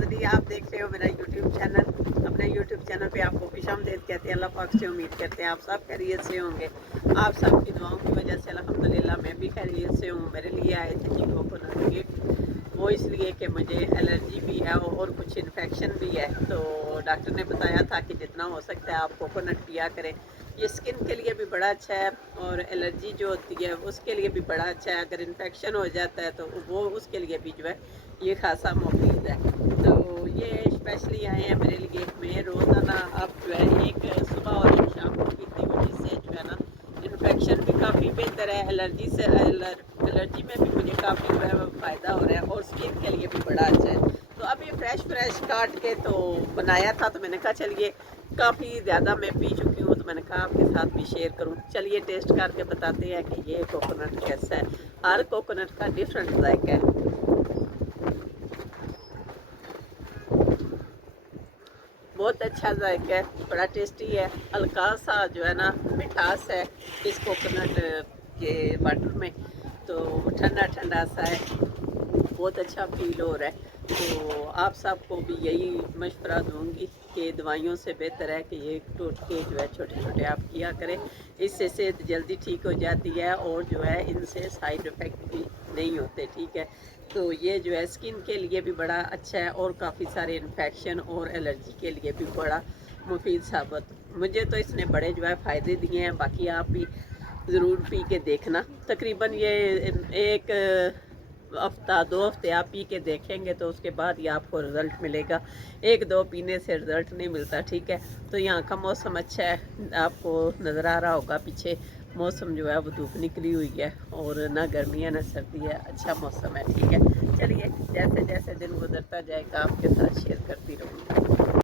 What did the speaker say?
नाज़रीन, आप देख रहे हो मेरा यूट्यूब चैनल। अपने यूट्यूब चैनल पे आपको खुशामदीद कहते हैं। अल्लाह पाक से उम्मीद करते हैं आप सब खैरियत से होंगे। आप सब की दुआओं की वजह से अल्हम्दुलिल्लाह मैं भी खैरियत से हूँ। मेरे लिए आए थे जी कोकोनट गिफ्ट, वो इसलिए कि मुझे एलर्जी भी है और कुछ इन्फेक्शन भी है। तो डॉक्टर ने बताया था कि जितना हो सकता है आप कोकोनट पिया करें। ये स्किन के लिए भी बड़ा अच्छा है और एलर्जी जो होती है उसके लिए भी बड़ा अच्छा है। अगर इन्फेक्शन हो जाता है तो वो उसके लिए भी जो है ये खासा मुफीद है। तो ये स्पेशली आए हैं मेरे लिए। मैं रोज़ाना अब जो है एक सुबह और एक शाम को पीती हूँ, जिससे जो है ना इन्फेक्शन भी काफ़ी बेहतर है। एलर्जी में भी मुझे काफ़ी जो है फ़ायदा हो रहा है और स्किन के लिए भी बड़ा अच्छा है। तो अभी फ्रेश काट के तो बनाया था, तो मैंने कहा चलिए काफ़ी ज़्यादा मैं पी चुकी हूँ, तो मैंने कहा आपके साथ भी शेयर करूँ। चलिए टेस्ट करके बताते हैं कि ये कोकोनट कैसा है। हर कोकोनट का डिफरेंट जायका है। बहुत अच्छा जायका है, बड़ा टेस्टी है। हल्का सा जो है ना मिठास है इस कोकोनट के वाटर में, तो ठंडा ठंडा सा है, बहुत अच्छा फील हो रहा है। तो आप सबको भी यही मशवरा दूंगी कि दवाइयों से बेहतर है कि ये टोटके जो है छोटे छोटे आप किया करें। इससे सेहत जल्दी ठीक हो जाती है और जो है इनसे साइड इफ़ेक्ट भी नहीं होते, ठीक है। तो ये जो है स्किन के लिए भी बड़ा अच्छा है और काफ़ी सारे इन्फेक्शन और एलर्जी के लिए भी बड़ा मुफीद साबित। मुझे तो इसने बड़े जो है फ़ायदे दिए हैं, बाकी आप भी ज़रूर पी के देखना। तकरीबन ये एक हफ्ता 2 हफ्ते आप पी के देखेंगे तो उसके बाद ही आपको रिज़ल्ट मिलेगा। एक दो पीने से रिज़ल्ट नहीं मिलता, ठीक है। तो यहाँ का मौसम अच्छा है, आपको नज़र आ रहा होगा पीछे मौसम जो है वो धूप निकली हुई है और ना गर्मी है ना सर्दी है, अच्छा मौसम है, ठीक है। चलिए जैसे जैसे दिन गुजरता जाएगा आपके साथ शेयर करती रहूँगी।